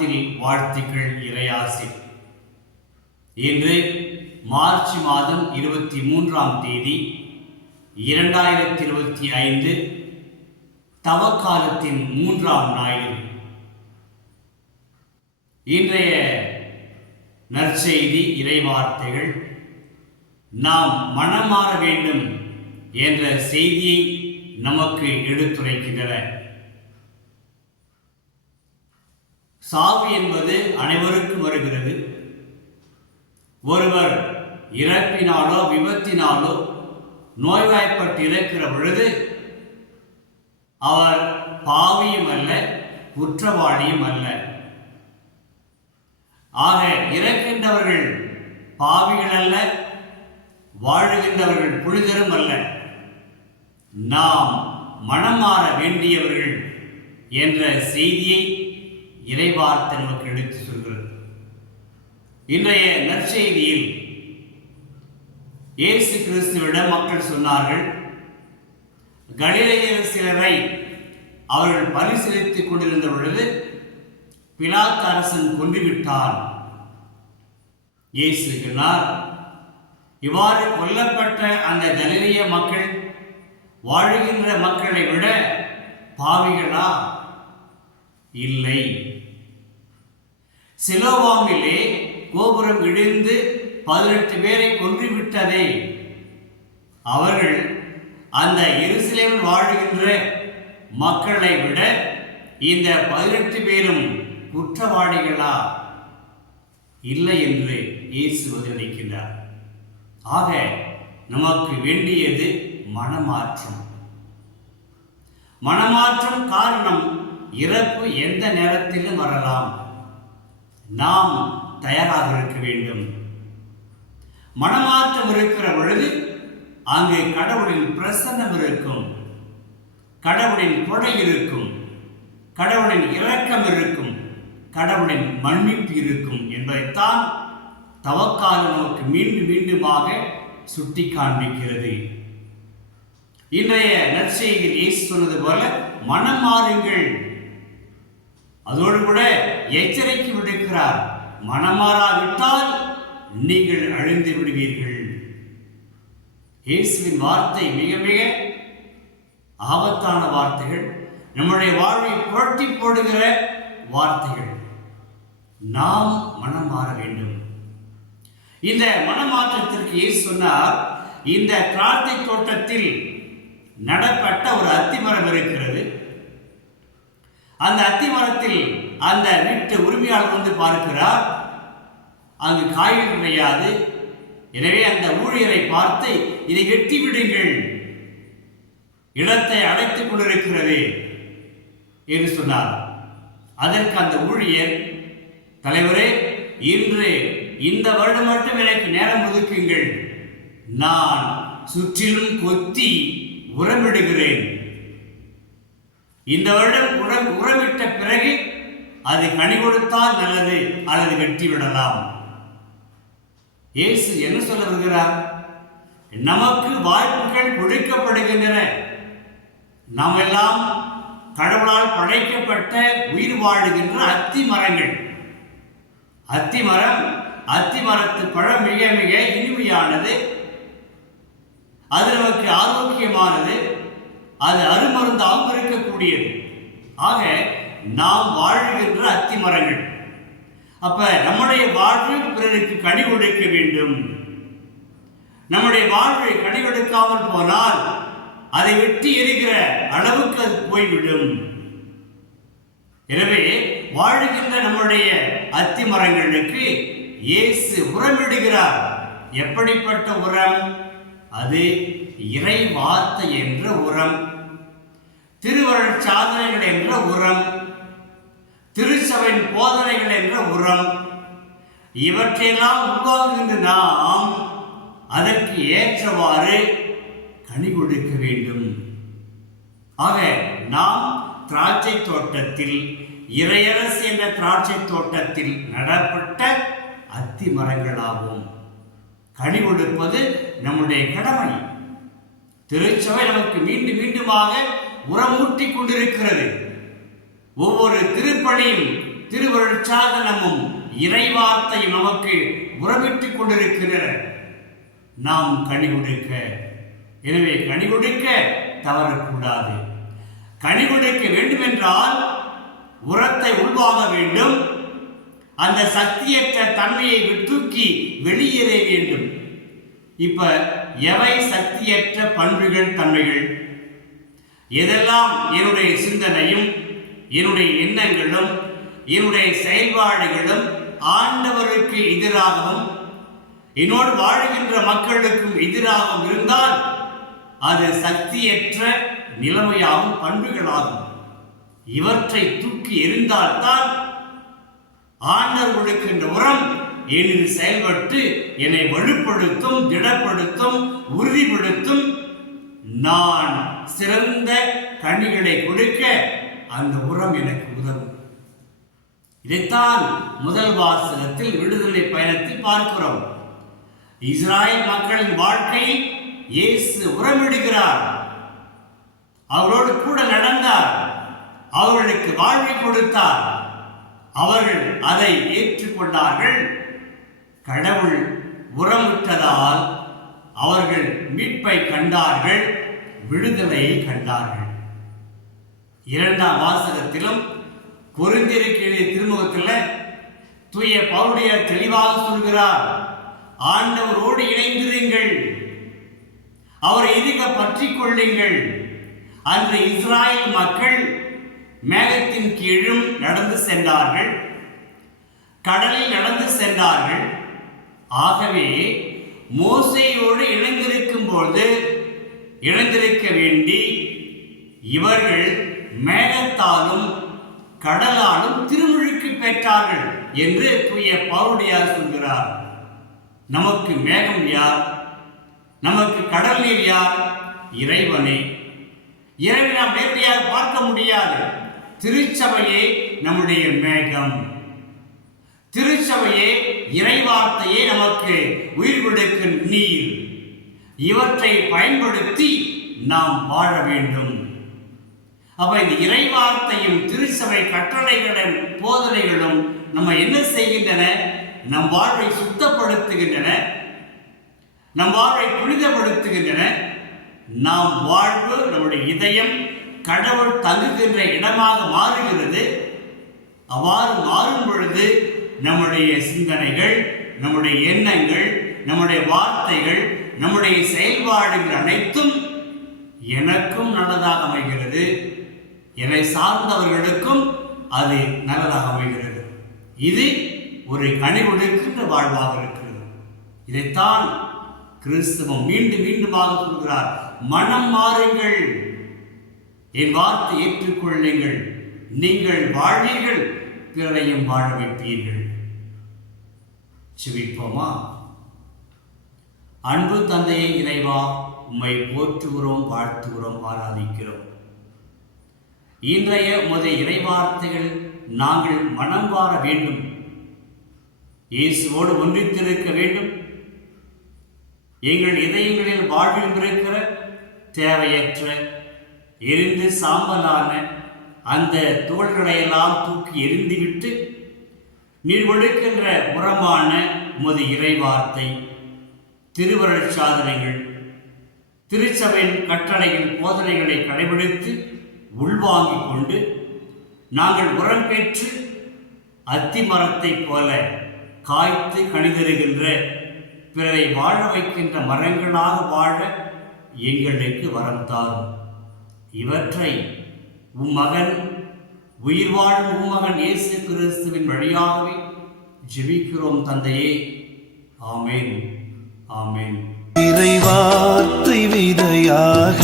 நாமத்தில் வாழ்த்துக்கள். இறையாசி. இன்று மார்ச் மாதம் 23ஆம் தேதி 2025 தவக்காலத்தின் 3ஆம் ஞாயிறு. இன்றைய நற்செய்தி இறைவார்த்தைகள் நாம் மனமாற வேண்டும் என்ற செய்தியை நமக்கு எடுத்துரைக்கின்றன. சாவு என்பது அனைவருக்கும் வருகிறது. ஒருவர் இறப்பினாலோ விபத்தினாலோ நோய்வாய்ப்பட்டு இறக்கிற பொழுது அவர் பாவியும் அல்ல, குற்றவாளியும் அல்ல. ஆக இறக்கின்றவர்கள் பாவிகள் அல்ல, வாழுகின்றவர்கள் புனிதரும் அல்ல. நாம் மனம் மாற வேண்டியவர்கள் என்ற செய்தியை இறைவார்த்தை நமக்கு எடுத்து சொல்கிறது. இன்றைய நற்செய்தியில் இயேசு கிறிஸ்துவிடம் மக்கள் சொன்னார்கள், கலிலேயர் சிலரை அவர்கள் பரிசீலித்துக் கொண்டிருந்த பொழுது பிலாத்து அரசன் கொன்றுவிட்டான். இயேசு சொன்னார், இவ்வாறு கொல்லப்பட்ட அந்த கலிலேய மக்கள் வாழுகின்ற மக்களை விட பாவிகளா? இல்லை. சிலோவாமிலே கோபுரம் இடிந்து 18 பேரை கொன்றுவிட்டதே, அவர்கள் அந்த எருசலேமில் வாழுகின்ற மக்களை விட இந்த 18 பேரும் குற்றவாளிகளா? இல்லை என்று இயேசு பதிலளிக்கின்றார். ஆக நமக்கு வேண்டியது மனமாற்றம். மனமாற்றம் காரணம், இறப்பு எந்த நேரத்திலும் வரலாம். நாம் தயாராக இருக்க வேண்டும். மனமாற்றம் இருக்கிற பொழுது அங்கு கடவுளின் பிரசன்னம் இருக்கும், கடவுளின் கொடை இருக்கும், கடவுளின் இரக்கம் இருக்கும், கடவுளின் மன்னிப்பு இருக்கும் என்பதைத்தான் தவக்காலம் நமக்கு மீண்டும் மீண்டுமாக சுட்டி காண்பிக்கிறது. இன்றைய நற்செய்தியில் இயேசு சொன்னது போல மனம் மாறுங்கள். அதோடு கூட எச்சரிக்கை விடுக்கிறார், மனமாறாவிட்டால் நீங்கள் அழிந்து விடுவீர்கள். இயேசுவின் வார்த்தை மிக மிக ஆபத்தான வார்த்தைகள், நம்முடைய வாழ்வை புரட்டி போடுகிற வார்த்தைகள். நாம் மனம் மாற வேண்டும். இந்த மனமாற்றத்திற்கு இயேசு சொன்னார், இந்த திராட்சை தோட்டத்தில் நடப்பட்ட ஒரு அத்திமரம் இருக்கிறது. அந்த அத்திமரத்தில் அந்த வீட்டு உரிமையாளர் வந்து பார்க்கிறார், அங்கு காய்கள் கிடையாது. எனவே அந்த ஊழியரை பார்த்து, இதை வெட்டி விடுங்கள், இடத்தை அடைத்துக் கொண்டிருக்கிறது என்று சொன்னார். அதற்கு அந்த ஊழியர், தலைவரே, இன்று இந்த வருடம் மட்டும் எனக்கு நேரம் ஒதுக்குங்கள், நான் சுற்றிலும் கொத்தி உரமிடுகிறேன். இந்த வருடம் உரமிட்ட பிறகு அது கனி கொடுத்தால் நல்லது, அல்லது வெட்டி விடலாம். இயேசு என்ன சொல்ல வருகிறார்? நமக்கு வாய்ப்புகள் கொடுக்கப்படுகின்றன. நாம் எல்லாம் கடவுளால் படைக்கப்பட்ட உயிர் வாழுகின்ற அத்தி மரங்கள். அத்திமரத்து பழம் மிக மிக இனிமையானது, அது நமக்கு ஆரோக்கியமானது, அது அருமருந்தாகவும் இருக்கக்கூடியது. ஆக நாம் வாழுகின்ற அத்திமரங்கள். அப்ப நம்முடைய வாழ்வு பிறருக்கு கனி கொடுக்க வேண்டும். நம்முடைய வாழ்வை கனி கொடுக்காமல் போனால் அதை வெட்டி எறிகிற அளவுக்கு அது போய்விடும். எனவே வாழுகின்ற நம்முடைய அத்திமரங்களுக்கு இயேசு உரமிடுகிறார். எப்படிப்பட்ட உரம்? அது இறை வார்த்தை என்ற உரம், திருவருட் சாதனைகள் என்ற உரம், திருச்சபையின் போதனைகள் என்ற உரம். இவற்றையெல்லாம் உருவாகுகின்ற நாம் அதற்கு ஏற்றவாறு கனி கொடுக்க வேண்டும். ஆக நாம் திராட்சை தோட்டத்தில், இறையரசு என்ற திராட்சை தோட்டத்தில் நடப்பட்ட அத்தி மரங்களாகும். கனி கொடுப்பது நம்முடைய கடமை. திருச்சபை நமக்கு மீண்டும் மீண்டுமாக உரமூட்டி கொண்டிருக்கிறது. ஒவ்வொரு திருப்பணியும் திருவருட்சாதனமும் இறைவார்த்தையும் நமக்கு உறவிட்டுக் கொண்டிருக்கின்றன. நாம் கனி கொடுக்க, எனவே கனி கொடுக்க தவறக்கூடாது. கனி கொடுக்க வேண்டுமென்றால் உரத்தை உள்வாங்க வேண்டும். அந்த சக்தியற்ற தன்மையை தூக்கி வெளியேற வேண்டும். இப்ப எவை சக்தியற்ற பண்புகள், தன்மைகள்? எதெல்லாம் என்னுடைய சிந்தனையும் என்னுடைய எண்ணங்களும் என்னுடைய செயல்பாடுகளும் ஆண்டவருக்கு எதிராகவும் என்னோடு வாழ்கின்ற மக்களுக்கும் எதிராகவும் இருந்தால் அது சக்தியற்ற நிலைமையாகும், பண்புகளாகும். இவற்றை தூக்கி எறிந்தால்தான் ஆண்டவர் கொடுக்கின்ற உரம் என்னில் செயல்பட்டு என்னை வலுப்படுத்தும், திடப்படுத்தும், உறுதிப்படுத்தும். நான் சிறந்த கனிகளை கொடுக்க அந்த உரம் எனக்கு உதவும். இதைத்தான் முதல் வாசகத்தில் விடுதலை பயணத்தில் பார்க்கிறோம். இஸ்ராயல் மக்களின் வாழ்க்கையில் இயேசு உரமிடுகிறார். அவரோடு கூட நடந்தார், அவர்களுக்கு வாழ்வை கொடுத்தார். அவர்கள் அதை ஏற்றுக்கொண்டார்கள். கடவுள் உரமிட்டதால் அவர்கள் மீட்பை கண்டார்கள், விடுதலையை கண்டார்கள். இரண்டாம் வாசகத்திலும் கொரிந்தியருக்கு திருமுகத்தில் தூய பவுலியார் தெளிவாக சொல்கிறார், ஆண்டவரோடு இணைந்திருங்கள், அவரை எதிர்க்க பற்றிக் கொள்ளுங்கள். அன்று இஸ்ராயல் மக்கள் மேகத்தின் கீழும் நடந்து சென்றார்கள், கடலில் நடந்து சென்றார்கள். ஆகவே மோசேயோடு இணைந்திருக்கும் போது இணைந்திருக்க வேண்டி இவர்கள் மேகத்தாலும் கடலாலும் திருமுழுக்கு பெற்றார்கள் என்று தூய பவுலியார் சொல்கிறார். நமக்கு மேகம் யார்? நமக்கு கடல் நீர் யார்? இறைவனே. இறைவனை நாம் நேரடியாக பார்க்க முடியாது. திருச்சபையே நம்முடைய மேகம், திருச்சபையே இறைவார்த்தையே நமக்கு உயிர் கொடுக்கும் நீர். இவற்றை பயன்படுத்தி நாம் வாழ வேண்டும். அப்ப இந்த இறைவார்த்தையும் திருச்சபை கட்டளைகளும் போதனைகளும் நம்ம என்ன செய்கின்றன? நம் வாழ்வை சுத்தப்படுத்துகின்றன, நம் வாழ்வை புனிதப்படுத்துகின்றன. நாம் வாழ்வு, நம்முடைய இதயம் கடவுள் தங்குகின்ற இடமாக மாறுகிறது. அவ்வாறு மாறும் பொழுது நம்முடைய சிந்தனைகள், நம்முடைய எண்ணங்கள், நம்முடைய வார்த்தைகள், நம்முடைய செயல்பாடுகள் அனைத்தும் எனக்கும் நல்லதாக அமைகிறது, என்னை சார்ந்தவர்களுக்கும் அது நல்லதாக அமைகிறது. இது ஒரு கனி கொடுக்கின்ற வாழ்வாக இருக்கிறது. இதைத்தான் கிறிஸ்தவம் மீண்டும் மீண்டுமாக சொல்கிறார், மனம் மாறுங்கள், என் வார்த்தை ஏற்றுக்கொள்ளுங்கள், நீங்கள் வாழ்வீர்கள், பிறரையும் வாழ வைப்பீர்கள். செபிப்போமா? அன்பு தந்தையே இறைவா, உம்மை போற்றுகிறோம், வாழ்த்துகிறோம், ஆராதிக்கிறோம். இன்றைய உமது இறைவார்த்தைகள் நாங்கள் மனம் வார வேண்டும், இயேசுவோடு ஒன்றித்திருக்க வேண்டும். எங்கள் இதயங்களில் வாழ்வில் இருக்கிற தேவையற்ற எரிந்து சாம்பலான அந்த தோள்களையெல்லாம் தூக்கி எரிந்துவிட்டு நீர் கொடுக்கின்ற உரமான உமது இறைவார்த்தை, திருவருட்சாதனங்கள், திருச்சபையின் கட்டளைகள், போதனைகளை கடைபிடித்து உள்வாங்கிக் கொண்டு நாங்கள் உரம் பெற்று அத்தி மரத்தைப் போல காய்த்து கனிதருகின்ற, பிறரை வாழ வைக்கின்ற மரங்களாக வாழ எங்களுக்கு வரம் தாரும். இவற்றை உம்மகன், உயிர் வாழும் உம்மகன் இயேசு கிறிஸ்துவின் வழியாகவே ஜெபிக்கிறோம் தந்தையே. ஆமென், ஆமென். இறைவார்த்தை விதையாக